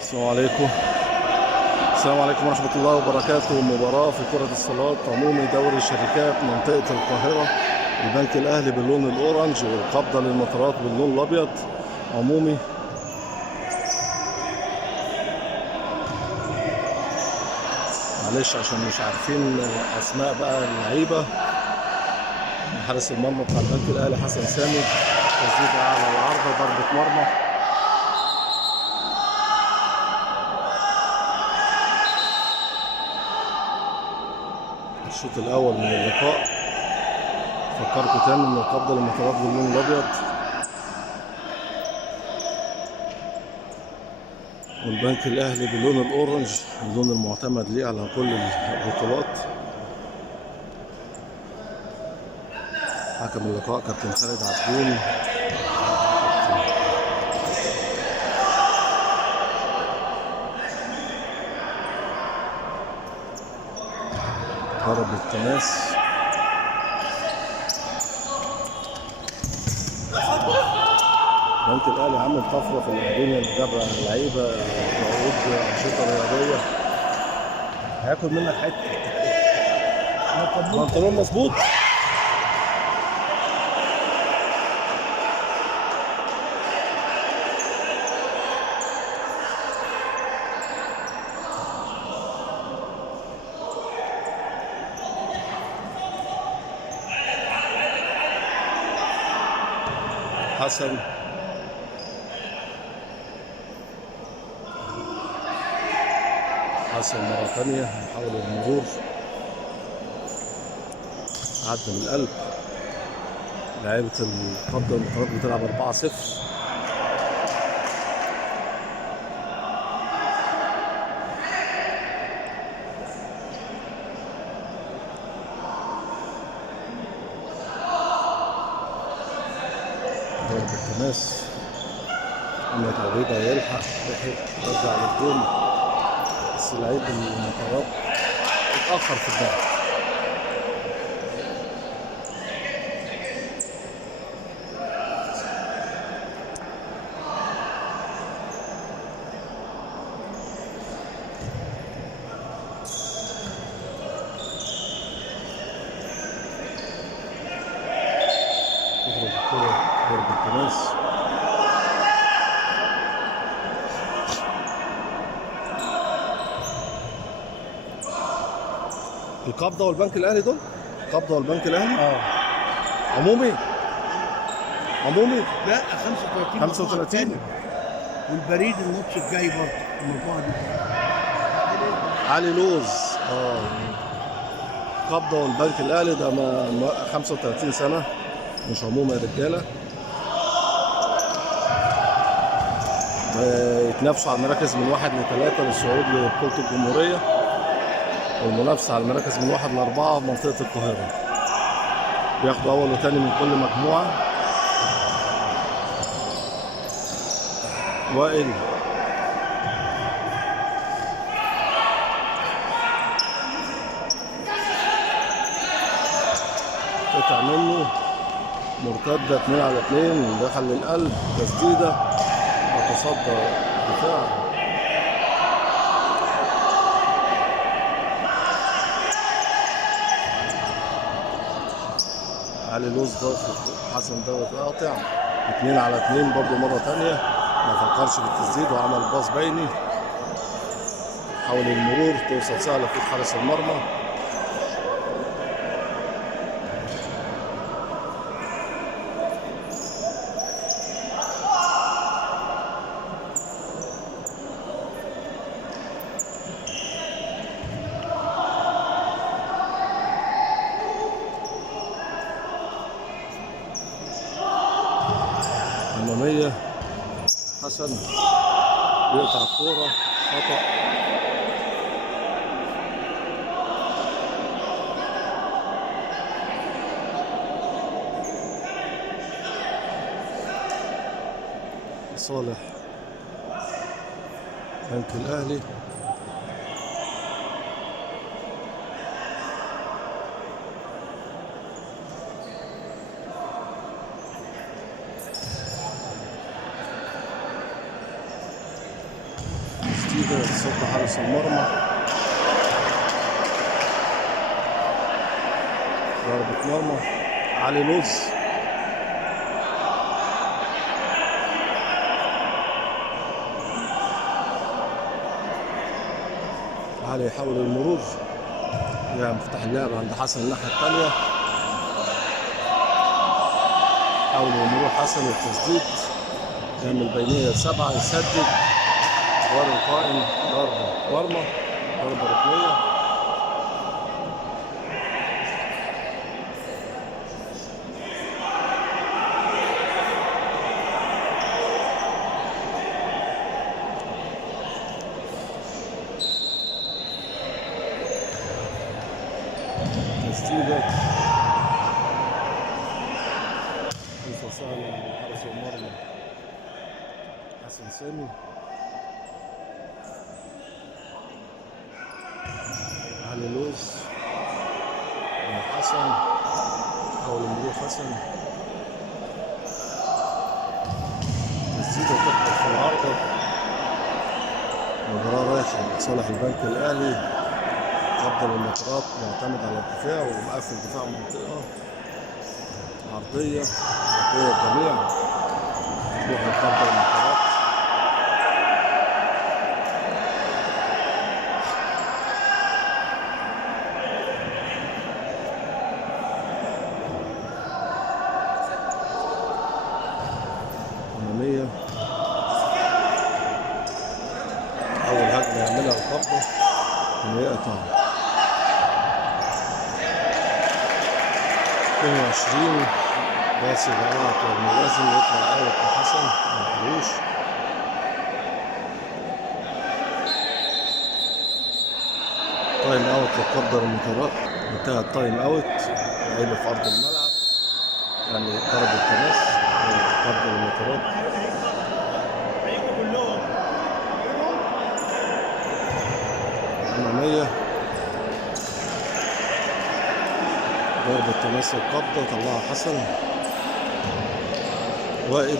السلام عليكم. السلام عليكم ورحمة الله وبركاته. مباراة في كرة الصالات عمومي دوري الشركات منطقة القاهرة. البنك الأهلي باللون الأورنج والقبضة للمطارات باللون الأبيض. عمومي معلش عشان مش عارفين أسماء بقى اللعيبة. حارس المرمى بتاع البنك الأهلي حسن سامي، تسديدة على العارضة، ضربة مرمى. الشوط الأول من اللقاء. فكركم تاني إن القبضة للمطارات باللون الأبيض، والبنك الأهلي باللون الأورنج، اللون المعتمد ليه على كل البطولات. حكم اللقاء كابتن خالد عبدون. ضرب التماس. البنك الاهلي عامل طفره في اللاعبين اللي جاب لعيبه وعود انشطه رياضيه. هياكل منك حته. بنطلون مظبوط. حسن مرة ثانية هيحاول المرور، عدى من القلب. لعيبة القبضة المطارات بتلعب 4-0. ضرب التماس. محمد عبيدة يلحق يرجع للجون، بس لعيب المطارات اتأخر في الضغط. تخرج الكرة ضرب التماس. القبضة والبنك الأهلي دول؟ القبضة والبنك الأهلي؟ عمومي؟ لا 35. والبريد الماتش الجاي برضه المجموعه دي. علي لوز. قبضة والبنك الأهلي ده 35 سنة، مش عمومي يا رجالة. يتنافسوا على المراكز من 1 ل3 للصعود لبطولة الجمهورية، والمنافسة على المراكز من 1 ل4 في منطقة القاهرة. بياخدوا أول وتاني من كل مجموعة. وائل قطع منه، مرتدة 2-2، دخل للقلب، تسديدة وتصدى دفاع. علي لوز ضغط حسن دوت قاطع 2-2 برضه مرة تانية. ما فكرش في التسديد وعمل باص بيني. حاول المرور، توصل سهلة في حارس المرمى. أمامية حسن يقطع الكورة، خطأ. صالح بنك الأهلي. تسديده تصد حارس المرمى. ضربة مرمى علي لوز. علي يحاول المرور، يا مفتاح اللعب عند حسن الناحية التانية. حاول المرور حسن والتسديد، يعمل بينية ل7 يسدد ورا القائم. ضربة مرمى، ضربة ركنية. تسديدة فرصة سهلة من حارس المرمى حسن سامي. علي لوز حسن، حاول المرور حسن، تسديدة تخبط في العارضة. مباراة رايحة لصالح البنك الأهلي. أفضل المطارات معتمد على الدفاع ومقفل دفاع منطقة عرضية الجميع. تروح لأفضل المطارات. أمامية، أول هجمة يعملها القبضة إنه يقطع 22 باسل غلط والملازم يطلع اوت لحسن ملحقوش. تايم اوت للقبضة المطارات. انتهى التايم اوت، لعيبة في أرض الملعب يعني ضرب التماس قبضة المطارات. أمامية، ضربة تماس القبضة طلعها حسن. وائل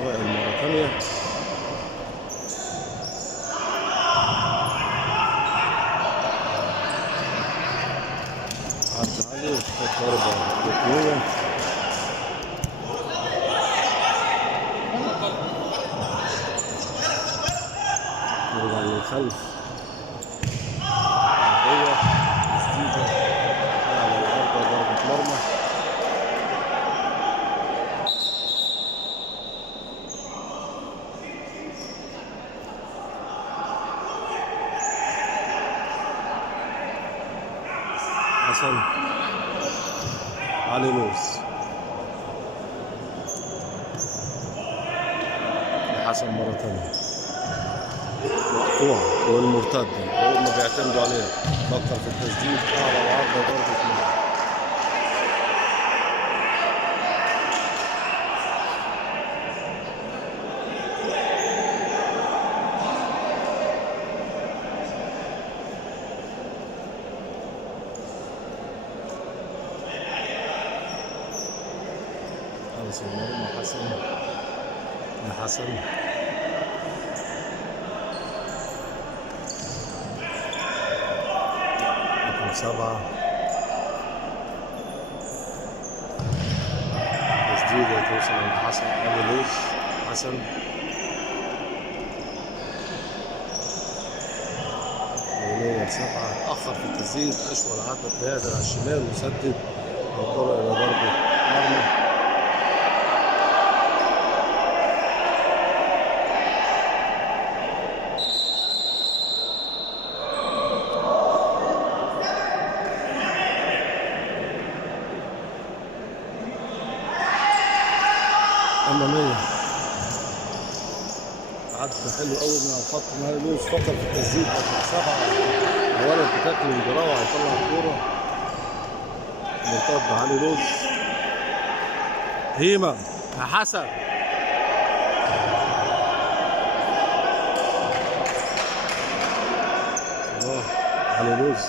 مرة ثانية. عدى عليه وخد ضربة ركنية. يرجع للخلف. عرضية تسديدة على العارضة، ضربة مرمى. حسن، علي لوز، حسن مرة ثانية مقطوعة والمرتدة هم بيعتمدوا عليها. فكر في التسديد أعلى العارضة، ضربة مرمى. حارس المرمى حسن رقم 7. تسديدة توصل عند حسن. علي لوز، حسن بينية ل7، تأخر في التسديد، أشول عدد بهذا على الشمال وسدد الكرة إلى ضربة مرمى. أمامية، عدى حلو قوي من الخط من علي لوز. فكر في التسديد رقم 7. ولد بتاكل الجراوة هيطلع الكورة مرتد. علي لوز، هيما يا حسن، صلاح، علي لوز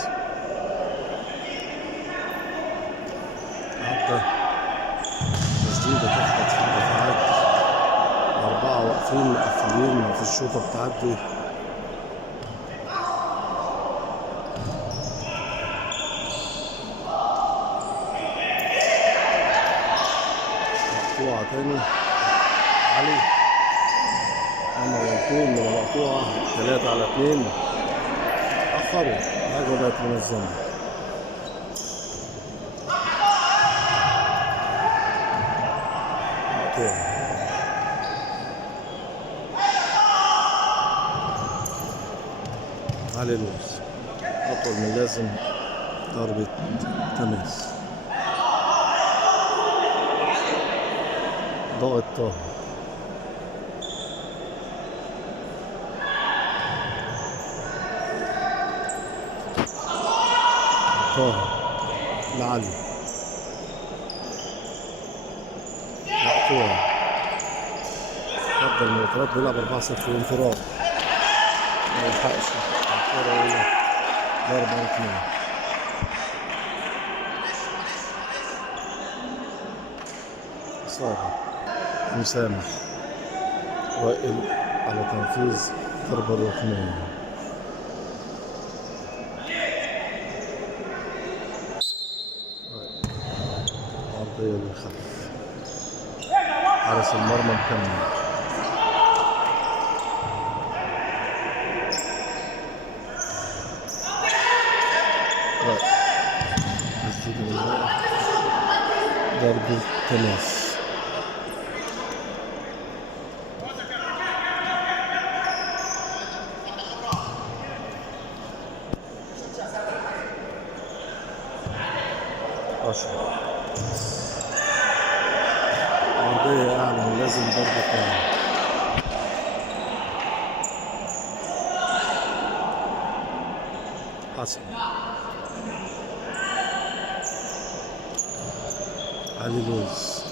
واقفين مقفلين، مفيش شوطة بتعدي. مقطوعة تاني علي، أما غلطين من مقطوعة 3-2. أخروا حاجة بقت منظمة. مقطوعة علي لوز أطول من اللازم، ضربة تماس. ضاغط طه، طه لعلي، مقطوعة. فضل المنفرد بيلعب 4-0 في انفراد، ما يلحقش الكورة ولا ضربة 2. إصابة مسامح وائل على تنفيذ ضربة ركنية. عرضية للخلف، حارس المرمى مكمل. ضربة تماس. عرضية أعلى، لازم ضربة تانية. حسن علي لوز،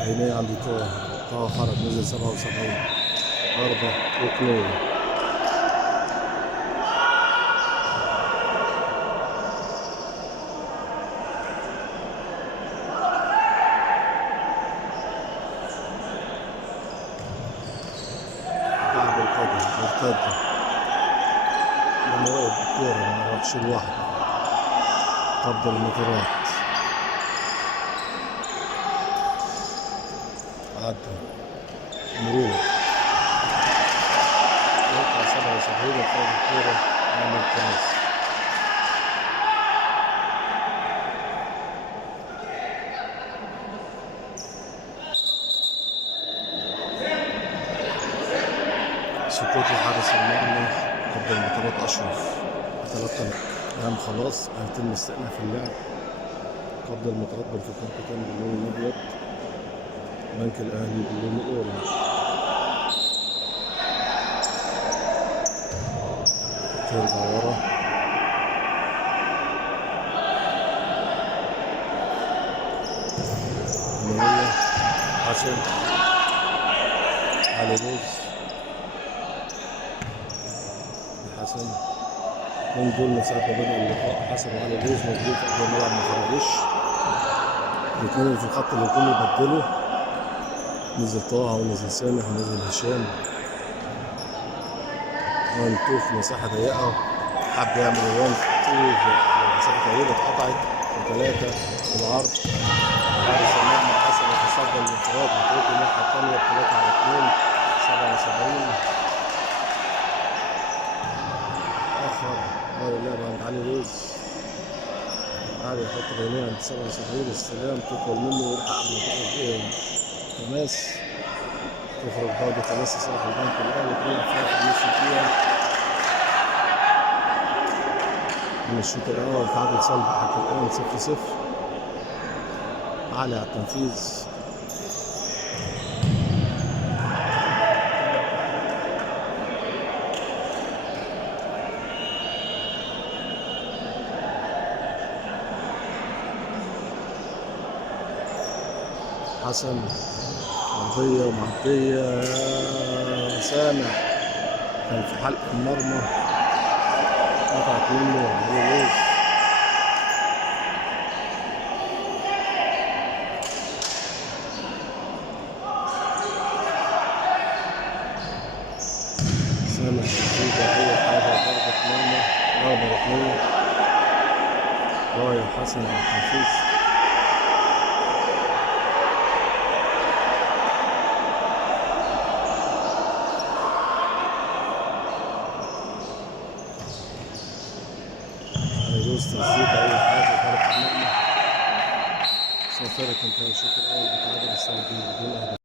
عينيه عند طه، طه خرج نزل 77. ضربة ركنية. لعب القدم مرتدة، لما وقف بالكورة ما راحش لوحده. قبض المطارات عدى مرور، يقطع 77 وخد الكورة من التماس. سقوط لحارس المرمى قبل المطارات أشرف. 3 أيام خلاص هيتم استئناف اللعب. قبل المطارات بالفكرة تاني باللون الأبيض، بنك الأهلي باللون الأورنج. ترجع ورا، أمنية حسن علي لوز، حسن. من دول من ساعة ما بدأ اللقاء حسن وعلي لوز موجودين في أرض الملعب ما خرجوش. الاثنين اللي في الخط الهجومي يبدلوا، نزل طه ونزل سامح ونزل هشام. وان تو في مساحة ضيقة، حب يعمل وان تو في مساحة طويلة، اتقطعت. و3 بالعرض. حارس المرمى حسن يتصدى الانفراد وتروح الناحية التانية 3-2 77. آخر غير اللعبة عند علي لوز. علي يحط بينيه عند 77. السلام تطول منه ويلحق قبل ما تخرج تماس. تخرج ضربة تماس لصالح البنك الأهلي. بيلعب فيها في النص دقيقة من الشوط الأول. تعادل سلبي حتى الآن 0-0. علي على التنفيذ. حسن عرضية ومعدية، سامع كان في حلق المرمى، قطعت منه علي لوز. يعمل تسديدة أي حاجة، ضربة مرمى، ضربة ركنية. رايح حسن على التنفيذ. هيدوس تسديدة أي حاجة، ضربة مرمى. صافرة انتهى الشوط الأول بتعادل السلبي بدون أهداف.